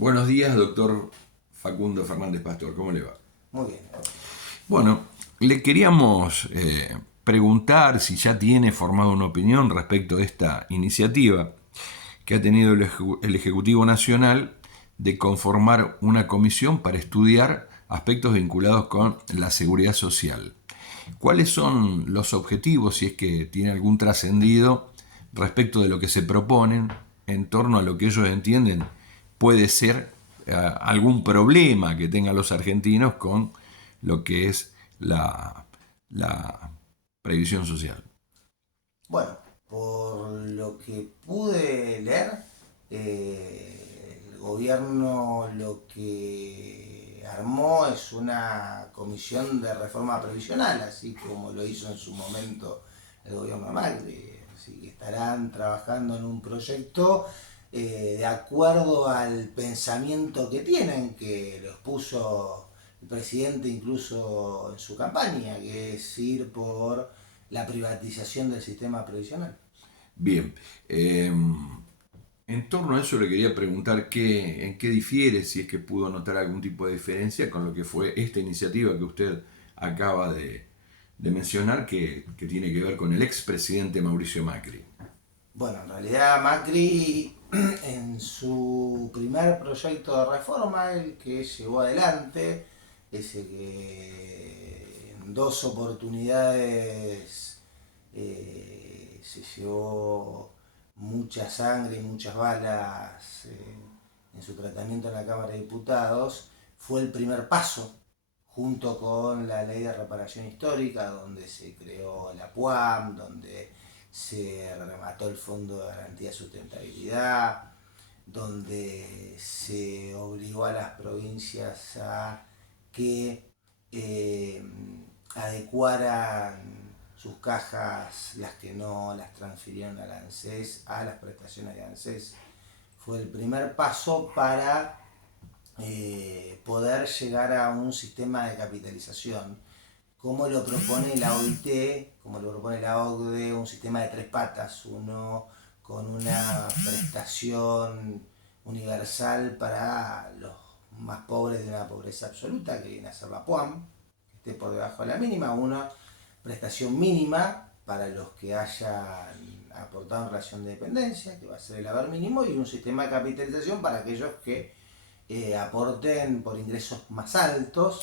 Buenos días, doctor Facundo Fernández Pastor, ¿cómo le va? Muy bien. Bueno, le queríamos preguntar si ya tiene formada una opinión respecto a esta iniciativa que ha tenido el Ejecutivo Nacional de conformar una comisión para estudiar aspectos vinculados con la seguridad social. ¿Cuáles son los objetivos, si es que tiene algún trascendido, respecto de lo que se proponen en torno a lo que ellos entienden puede ser algún problema que tengan los argentinos con lo que es la previsión social? Bueno, por lo que pude leer, el gobierno lo que armó es una comisión de reforma previsional, así como lo hizo en su momento el gobierno de Macri. Así que estarán trabajando en un proyecto de acuerdo al pensamiento que tienen, que lo expuso el presidente incluso en su campaña, que es ir por la privatización del sistema previsional. Bien, en torno a eso le quería preguntar en qué difiere, si es que pudo notar algún tipo de diferencia con lo que fue esta iniciativa que usted acaba de mencionar, que tiene que ver con el expresidente Mauricio Macri. Bueno, en realidad Macri en su primer proyecto de reforma, el que llevó adelante, ese que en dos oportunidades se llevó mucha sangre y muchas balas en su tratamiento en la Cámara de Diputados, fue el primer paso junto con la ley de reparación histórica, donde se creó la PUAM, donde se remató el Fondo de Garantía de Sustentabilidad, donde se obligó a las provincias a que eh, adecuaran sus cajas, las que no las transfirieron al ANSES, a las prestaciones de ANSES. Fue el primer paso para poder llegar a un sistema de capitalización, como lo propone la OIT, como lo propone la OCDE, un sistema de tres patas, uno con una prestación universal para los más pobres de una pobreza absoluta, que viene a ser la PUAM, que esté por debajo de la mínima, una prestación mínima para los que hayan aportado en relación de dependencia, que va a ser el haber mínimo, y un sistema de capitalización para aquellos que aporten por ingresos más altos,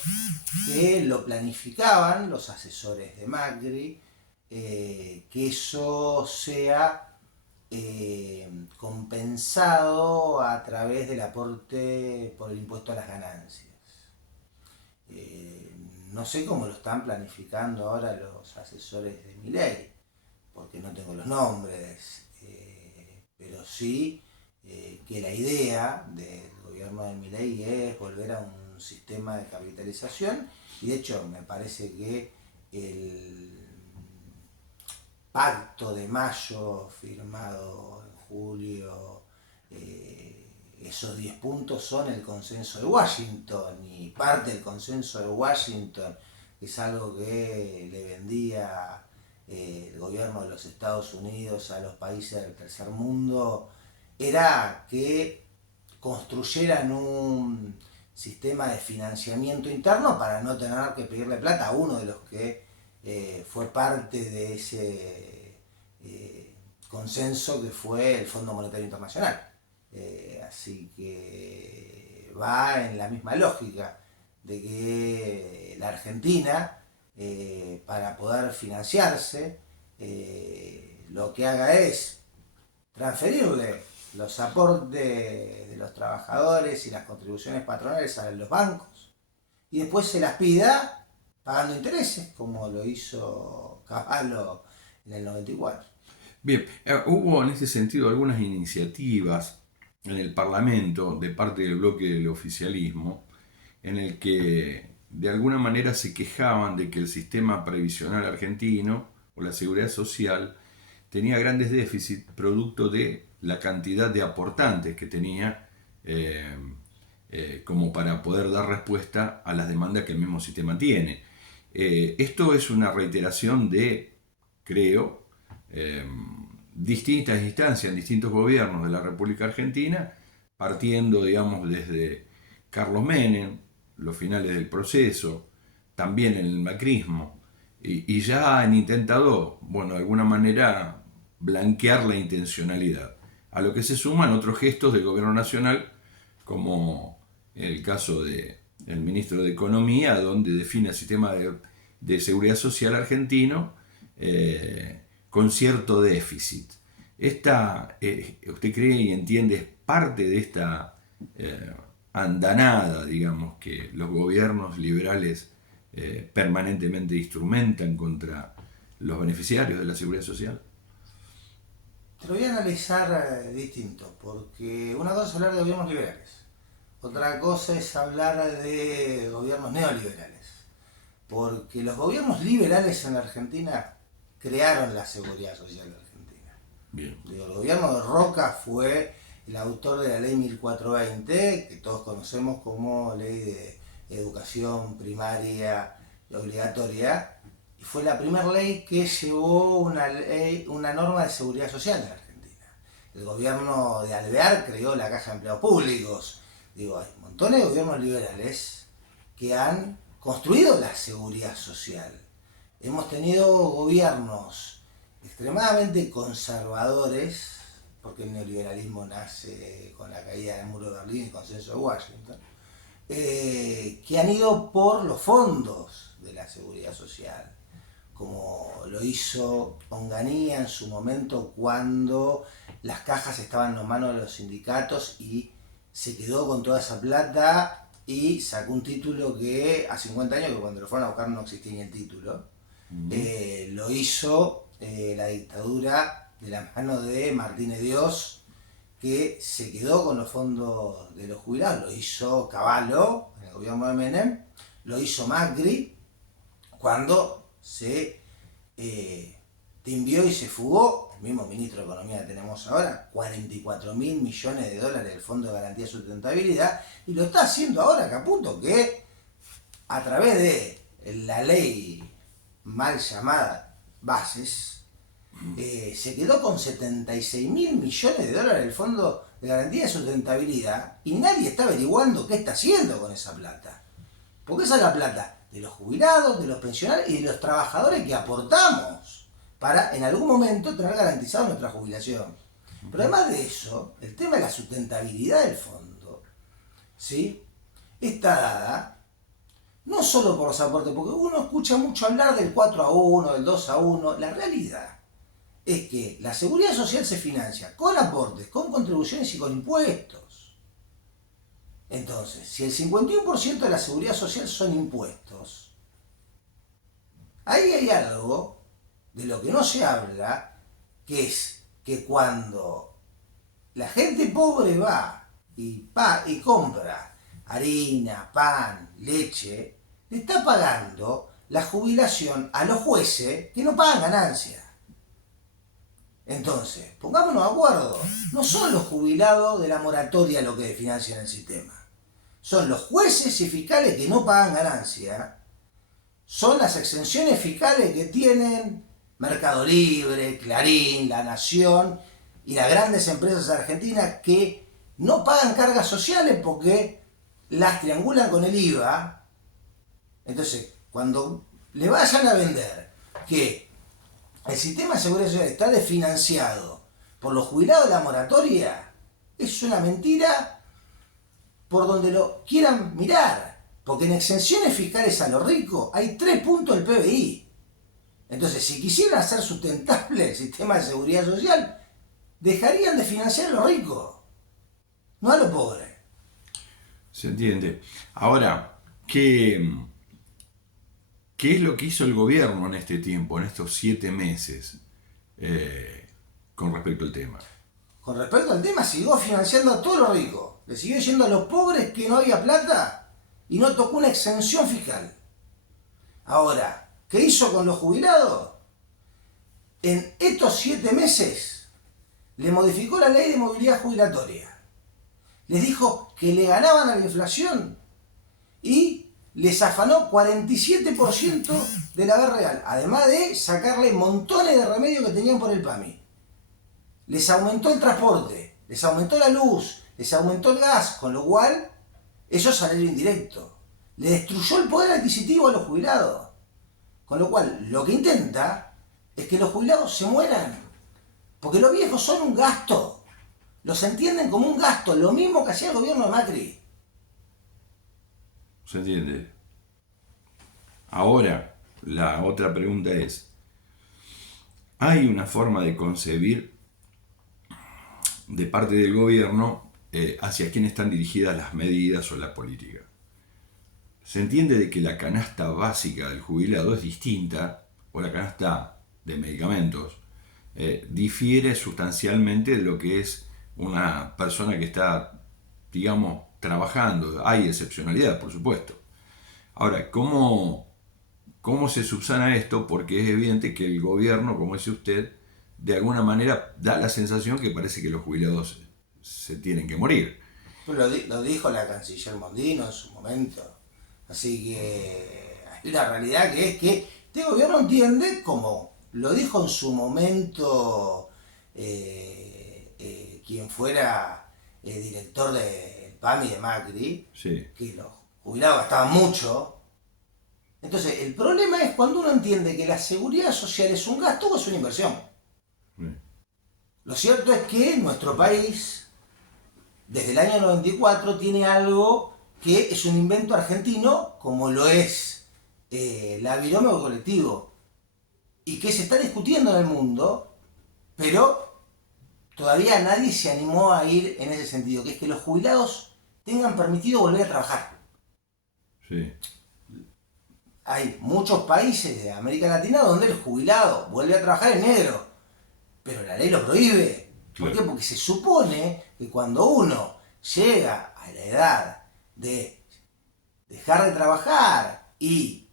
que lo planificaban los asesores de Macri, que eso sea compensado a través del aporte por el impuesto a las ganancias. Eh, no sé cómo lo están planificando ahora los asesores de Milei, porque no tengo los nombres, pero sí que la idea del gobierno de Milei es volver a un sistema de capitalización, y de hecho me parece que el pacto de mayo firmado en julio, esos 10 puntos son el consenso de Washington, y parte del consenso de Washington es algo que le vendía el gobierno de los Estados Unidos a los países del tercer mundo, era que construyeran un sistema de financiamiento interno para no tener que pedirle plata a uno de los que fue parte de ese consenso, que fue el Fondo Monetario Internacional. Así que va en la misma lógica de que la Argentina, para poder financiarse, lo que haga es transferirle los aportes de los trabajadores y las contribuciones patronales a los bancos, y después se las pida pagando intereses, como lo hizo Cavallo en el 94. Bien, hubo en ese sentido algunas iniciativas en el Parlamento de parte del bloque del oficialismo en el que de alguna manera se quejaban de que el sistema previsional argentino o la seguridad social tenía grandes déficits producto de la cantidad de aportantes que tenía, como para poder dar respuesta a las demandas que el mismo sistema tiene. Esto es una reiteración de, creo, eh, distintas instancias en distintos gobiernos de la República Argentina partiendo, digamos, desde Carlos Menem, los finales del proceso, también en el macrismo, y ya han intentado, bueno, de alguna manera blanquear la intencionalidad, a lo que se suman otros gestos del gobierno nacional, como el caso del ministro de Economía, donde define el sistema de seguridad social argentino con cierto déficit. Esta, ¿usted cree y entiende, es parte de esta andanada, digamos, que los gobiernos liberales permanentemente instrumentan contra los beneficiarios de la seguridad social? Te lo voy a analizar distinto, porque una cosa es hablar de gobiernos liberales, otra cosa es hablar de gobiernos neoliberales, porque los gobiernos liberales en Argentina crearon la seguridad social de Argentina. Bien. Digo, el gobierno de Roca fue el autor de la ley 1420, que todos conocemos como ley de educación primaria y obligatoria, y fue la primera ley que llevó una norma de seguridad social en Argentina. El gobierno de Alvear creó la Caja de Empleados Públicos. Digo, hay montones de gobiernos liberales que han construido la seguridad social. Hemos tenido gobiernos extremadamente conservadores, porque el neoliberalismo nace con la caída del muro de Berlín y el consenso de Washington, que han ido por los fondos de la seguridad social, como lo hizo Onganía en su momento cuando las cajas estaban en las manos de los sindicatos y se quedó con toda esa plata y sacó un título que a 50 años, que cuando lo fueron a buscar no existía ni el título. Lo hizo la dictadura de la mano de Martínez Dios, que se quedó con los fondos de los jubilados. Lo hizo Cavallo en el gobierno de Menem, lo hizo Macri cuando se timbió y se fugó, el mismo ministro de Economía que tenemos ahora, 44.000 millones de dólares del Fondo de Garantía de Sustentabilidad, y lo está haciendo ahora Caputo, que a través de la ley mal llamada Bases, se quedó con 76.000 millones de dólares del Fondo de Garantía de Sustentabilidad y nadie está averiguando qué está haciendo con esa plata. Porque esa es la plata de los jubilados, de los pensionados y de los trabajadores que aportamos para en algún momento tener garantizado nuestra jubilación. Pero además de eso, el tema de la sustentabilidad del fondo, ¿sí?, está dada no solo por los aportes, porque uno escucha mucho hablar del 4-1, del 2-1, la realidad es que la seguridad social se financia con aportes, con contribuciones y con impuestos. Entonces, si el 51% de la seguridad social son impuestos, ahí hay algo de lo que no se habla, que es que cuando la gente pobre va y compra harina, pan, leche, le está pagando la jubilación a los jueces que no pagan ganancias. Entonces, pongámonos de acuerdo, no son los jubilados de la moratoria los que financian el sistema. Son los jueces y fiscales que no pagan ganancia, son las exenciones fiscales que tienen Mercado Libre, Clarín, La Nación y las grandes empresas argentinas que no pagan cargas sociales porque las triangulan con el IVA. Entonces, cuando le vayan a vender que el sistema de seguridad social está desfinanciado por los jubilados de la moratoria, es una mentira por donde lo quieran mirar, porque en exenciones fiscales a los ricos hay 3 puntos del PBI. Entonces, si quisieran hacer sustentable el sistema de seguridad social, dejarían de financiar a los ricos, no a los pobres. Se entiende. Ahora, ¿qué es lo que hizo el gobierno en este tiempo, en estos 7 meses, con respecto al tema? Con respecto al tema, siguió financiando a todos los ricos. Le siguió diciendo a los pobres que no había plata y no tocó una exención fiscal. Ahora, ¿qué hizo con los jubilados? En estos 7 meses le modificó la ley de movilidad jubilatoria. Les dijo que le ganaban a la inflación y les afanó 47% del haber real, además de sacarle montones de remedios que tenían por el PAMI. Les aumentó el transporte, les aumentó la luz, les aumentó el gas, con lo cual eso es salario indirecto. Le destruyó el poder adquisitivo a los jubilados. Con lo cual, lo que intenta es que los jubilados se mueran. Porque los viejos son un gasto. Los entienden como un gasto, lo mismo que hacía el gobierno de Macri. ¿Se entiende? Ahora, la otra pregunta es, ¿hay una forma de concebir de parte del gobierno hacia quién están dirigidas las medidas o la política? Se entiende de que la canasta básica del jubilado es distinta, o la canasta de medicamentos difiere sustancialmente de lo que es una persona que está, digamos, trabajando. Hay excepcionalidad, por supuesto. Ahora, ¿cómo se subsana esto? Porque es evidente que el gobierno, como dice usted, de alguna manera da la sensación que parece que los jubilados se tienen que morir. Lo dijo la canciller Mondino en su momento. Así que hay una realidad que es que este gobierno entiende, como lo dijo en su momento quien fuera director del PAMI de Macri, Sí. que los jubilados gastaban mucho. Entonces, el problema es cuando uno entiende que la seguridad social es un gasto o es una inversión. Sí. Lo cierto es que nuestro país, desde el año 94, tiene algo que es un invento argentino, como lo es la binomio colectivo, y que se está discutiendo en el mundo, pero todavía nadie se animó a ir en ese sentido, que es que los jubilados tengan permitido volver a trabajar. Sí. Hay muchos países de América Latina donde el jubilado vuelve a trabajar en negro, pero la ley lo prohíbe. ¿Por qué? Porque se supone que cuando uno llega a la edad de dejar de trabajar y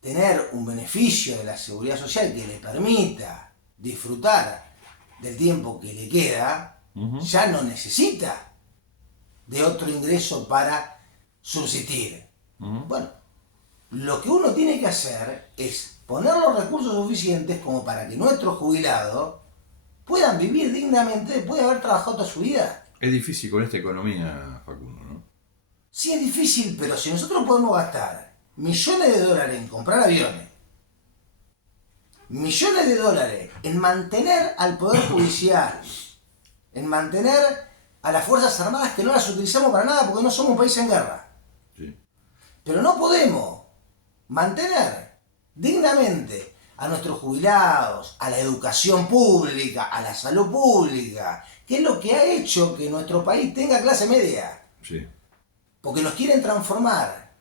tener un beneficio de la seguridad social que le permita disfrutar del tiempo que le queda, ya no necesita de otro ingreso para subsistir. Bueno, lo que uno tiene que hacer es poner los recursos suficientes como para que nuestros jubilados puedan vivir dignamente después de haber trabajado toda su vida. Es difícil con esta economía, Facundo, ¿no? Sí, es difícil, pero si nosotros podemos gastar millones de dólares en comprar aviones, millones de dólares en mantener al Poder Judicial, en mantener a las Fuerzas Armadas que no las utilizamos para nada porque no somos un país en guerra. Sí. Pero no podemos mantener dignamente a nuestros jubilados, a la educación pública, a la salud pública, que es lo que ha hecho que nuestro país tenga clase media. Sí. Porque nos quieren transformar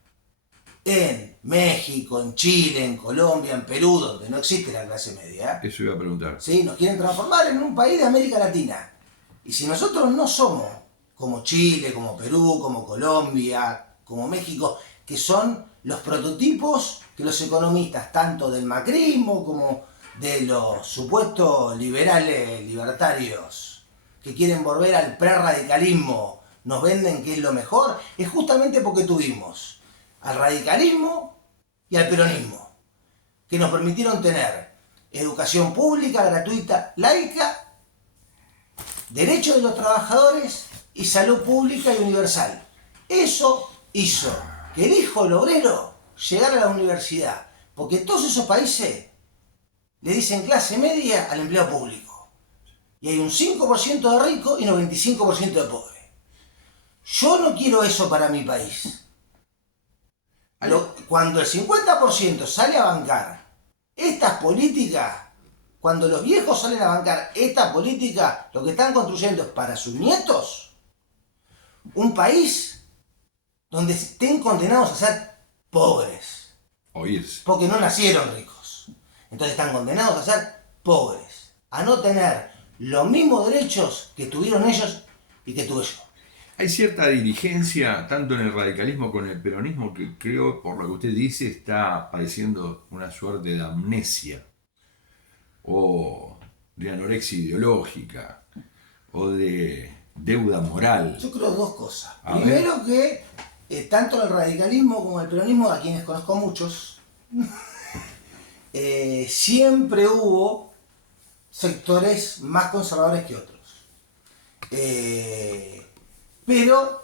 en México, en Chile, en Colombia, en Perú, donde no existe la clase media. Eso iba a preguntar. ¿Sí? Nos quieren transformar en un país de América Latina. Y si nosotros no somos como Chile, como Perú, como Colombia, como México, que son los prototipos que los economistas, tanto del macrismo como de los supuestos liberales libertarios, que quieren volver al prerradicalismo, nos venden que es lo mejor, es justamente porque tuvimos al radicalismo y al peronismo, que nos permitieron tener educación pública, gratuita, laica, derechos de los trabajadores y salud pública y universal. Eso hizo que el hijo del obrero llegara a la universidad, porque en todos esos países le dicen clase media al empleo público. Y hay un 5% de rico y 95% de pobre. Yo no quiero eso para mi país. Cuando el 50% sale a bancar estas políticas, cuando los viejos salen a bancar esta política, lo que están construyendo es para sus nietos un país donde estén condenados a ser pobres. Oírse. Porque no nacieron ricos. Entonces están condenados a ser pobres, a no tener los mismos derechos que tuvieron ellos y que tuve yo. Hay cierta diligencia, tanto en el radicalismo como en el peronismo, que creo, por lo que usted dice, está padeciendo una suerte de amnesia, o de anorexia ideológica, o de deuda moral. Yo creo dos cosas. A Primero que tanto el radicalismo como el peronismo, a quienes conozco muchos, siempre hubo sectores más conservadores que otros. pero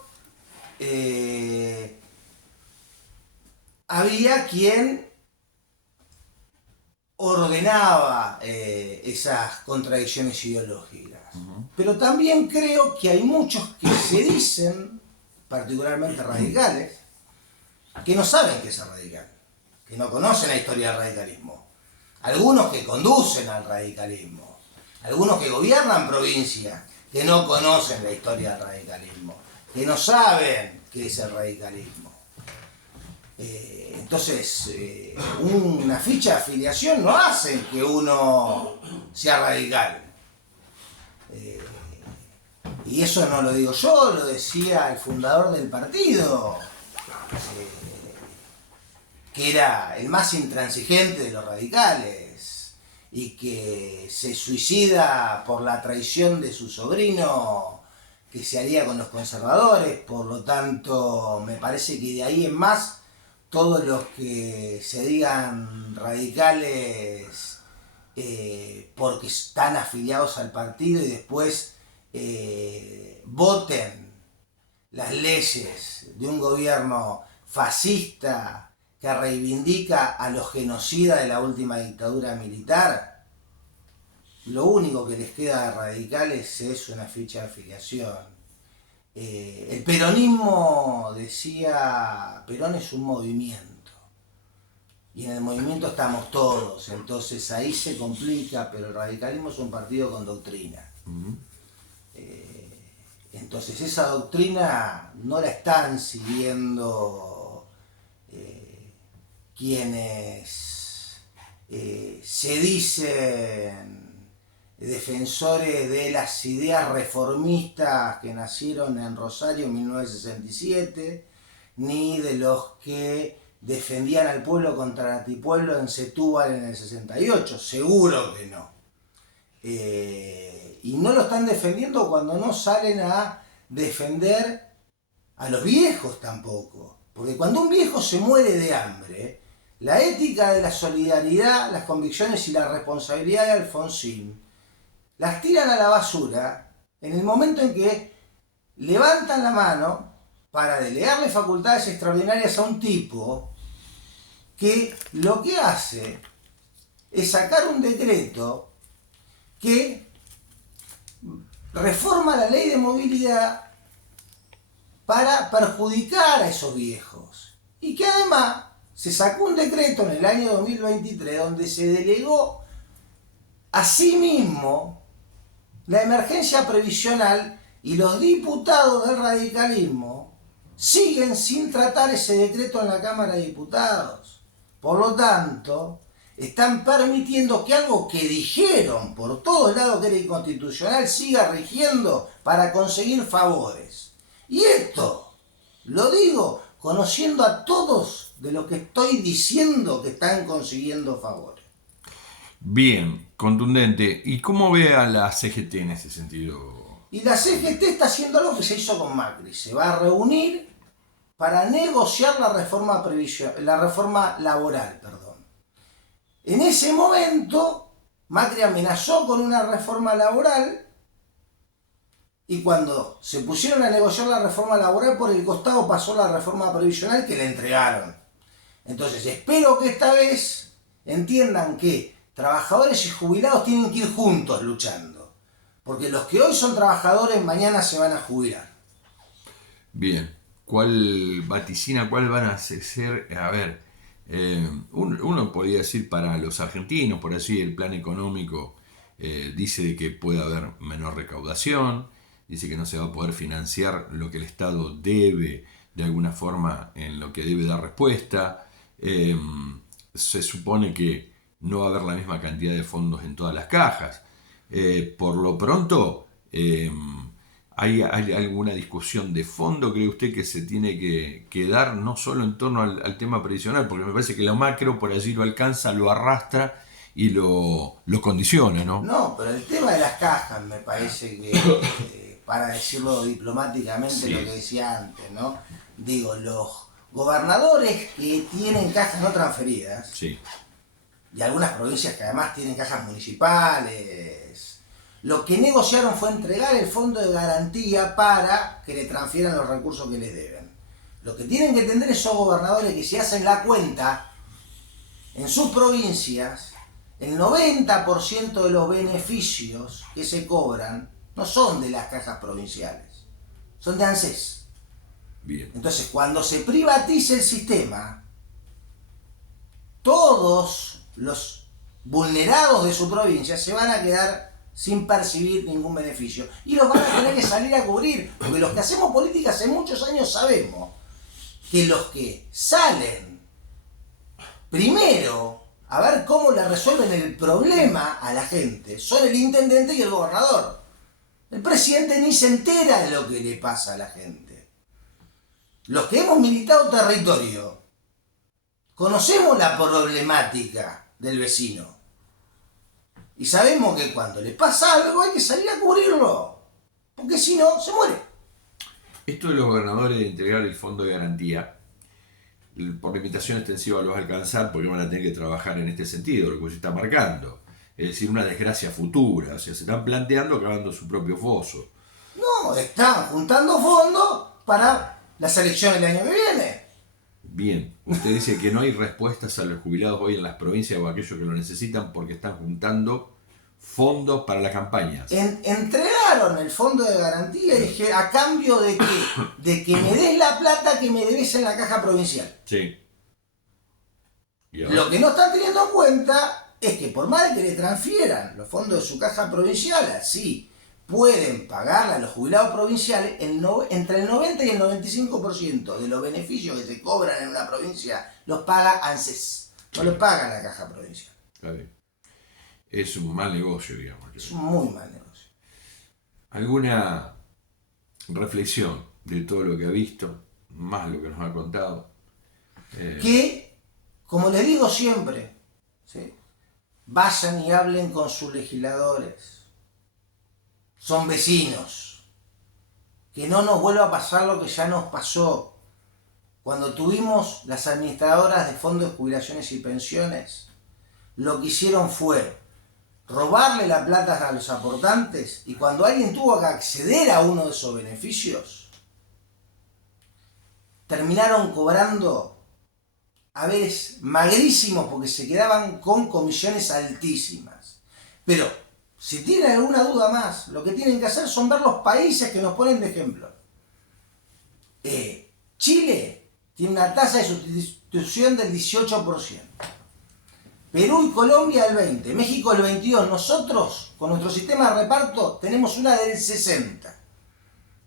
había quien ordenaba esas contradicciones ideológicas. Pero también creo que hay muchos que se dicen, particularmente radicales, que no saben qué es el radical, que no conocen la historia del radicalismo. Algunos que conducen al radicalismo, algunos que gobiernan provincias, que no conocen la historia del radicalismo, que no saben qué es el radicalismo. Entonces, una ficha de afiliación no hace que uno sea radical. Y eso no lo digo yo, lo decía el fundador del partido, que era el más intransigente de los radicales y que se suicida por la traición de su sobrino, que se alía con los conservadores. Por lo tanto, me parece que de ahí en más, todos los que se digan radicales porque están afiliados al partido y después voten las leyes de un gobierno fascista que reivindica a los genocidas de la última dictadura militar, lo único que les queda de radicales es una ficha de afiliación. El peronismo, decía Perón, es un movimiento, y en el movimiento estamos todos, entonces ahí se complica, pero el radicalismo es un partido con doctrina. Entonces esa doctrina no la están siguiendo quienes se dicen defensores de las ideas reformistas que nacieron en Rosario en 1967, ni de los que defendían al pueblo contra el antipueblo en Setúbal en el 68, seguro que no. Y no lo están defendiendo cuando no salen a defender a los viejos tampoco. Porque cuando un viejo se muere de hambre, la ética de la solidaridad, las convicciones y la responsabilidad de Alfonsín las tiran a la basura en el momento en que levantan la mano para delegarle facultades extraordinarias a un tipo que lo que hace es sacar un decreto que reforma la ley de movilidad para perjudicar a esos viejos. Y que además se sacó un decreto en el año 2023 donde se delegó a sí mismo la emergencia previsional, y los diputados del radicalismo siguen sin tratar ese decreto en la Cámara de Diputados. Por lo tanto, están permitiendo que algo que dijeron por todos lados que era inconstitucional siga rigiendo para conseguir favores. Y esto lo digo conociendo a todos de los que estoy diciendo que están consiguiendo favores. Bien, contundente. ¿Y cómo ve a la CGT en ese sentido? Y la CGT está haciendo algo que se hizo con Macri. Se va a reunir para negociar la reforma laboral. En ese momento, Macri amenazó con una reforma laboral, y cuando se pusieron a negociar la reforma laboral, por el costado pasó la reforma previsional que le entregaron. Entonces, espero que esta vez entiendan que trabajadores y jubilados tienen que ir juntos luchando, porque los que hoy son trabajadores mañana se van a jubilar. Bien, ¿cuál van a ser? A ver, uno podría decir para los argentinos, por así, el plan económico dice que puede haber menor recaudación, dice que no se va a poder financiar lo que el Estado debe de alguna forma en lo que debe dar respuesta. Se supone que no va a haber la misma cantidad de fondos en todas las cajas. Por lo pronto, ¿hay alguna discusión de fondo, cree usted, que se tiene que dar no solo en torno al tema previsional? Porque me parece que lo macro por allí lo alcanza, lo arrastra y lo condiciona, ¿no? No, pero el tema de las cajas me parece que, para decirlo diplomáticamente, sí, lo que decía antes, ¿no? Digo, los gobernadores que tienen cajas no transferidas, sí, y algunas provincias que además tienen cajas municipales, Lo que negociaron fue entregar el fondo de garantía para que le transfieran los recursos que les deben. Lo que tienen que entender esos gobernadores que si hacen la cuenta, en sus provincias, el 90% de los beneficios que se cobran no son de las cajas provinciales, son de ANSES. Bien. Entonces, cuando se privatice el sistema, todos los vulnerados de su provincia se van a quedar sin percibir ningún beneficio y los van a tener que salir a cubrir, porque los que hacemos política hace muchos años sabemos que los que salen primero a ver cómo le resuelven el problema a la gente son el intendente y el gobernador. El presidente ni se entera de lo que le pasa a la gente. Los que hemos militado territorio conocemos la problemática del vecino y sabemos que cuando le pasa algo hay que salir a cubrirlo, porque si no se muere. Esto de los gobernadores de entregar el fondo de garantía, por limitación extensiva lo va a alcanzar porque van a tener que trabajar en este sentido, lo que se está marcando. Es decir, una desgracia futura. O sea, se están planteando cavando su propio foso. No, están juntando fondos para las elecciones del año que viene. Bien, usted dice que no hay respuestas a los jubilados hoy en las provincias o a aquellos que lo necesitan porque están juntando fondos para las campañas. Entregaron el fondo de garantía y dije, ¿a cambio de qué? De que me des la plata que me debes en la caja provincial. Sí. Lo que no están teniendo en cuenta es que por más de que le transfieran los fondos de su caja provincial, así pueden pagarle a los jubilados provinciales entre el 90 y el 95% de los beneficios que se cobran en una provincia los paga ANSES, no los paga la caja provincial. Está bien. Es un mal negocio, digamos. Es un muy mal negocio. ¿Alguna reflexión de todo lo que ha visto, más lo que nos ha contado? Que, como les digo siempre, ¿sí?, vayan y hablen con sus legisladores. Son vecinos. Que no nos vuelva a pasar lo que ya nos pasó. Cuando tuvimos las administradoras de fondos de jubilaciones y pensiones, lo que hicieron fue robarle la plata a los aportantes y cuando alguien tuvo que acceder a uno de esos beneficios, terminaron cobrando haberes magrísimos porque se quedaban con comisiones altísimas. Pero si tienen alguna duda más, lo que tienen que hacer son ver los países que nos ponen de ejemplo. Chile tiene una tasa de sustitución del 18%. Perú y Colombia el 20%, México el 22%. Nosotros, con nuestro sistema de reparto, tenemos una del 60%.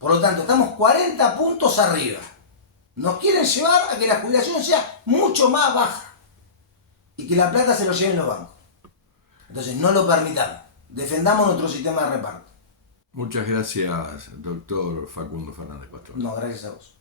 Por lo tanto, estamos 40 puntos arriba. Nos quieren llevar a que la jubilación sea mucho más baja y que la plata se lo lleven los bancos. Entonces, no lo permitamos. Defendamos nuestro sistema de reparto. Muchas gracias, doctor Facundo Fernández Pastor. No, gracias a vos.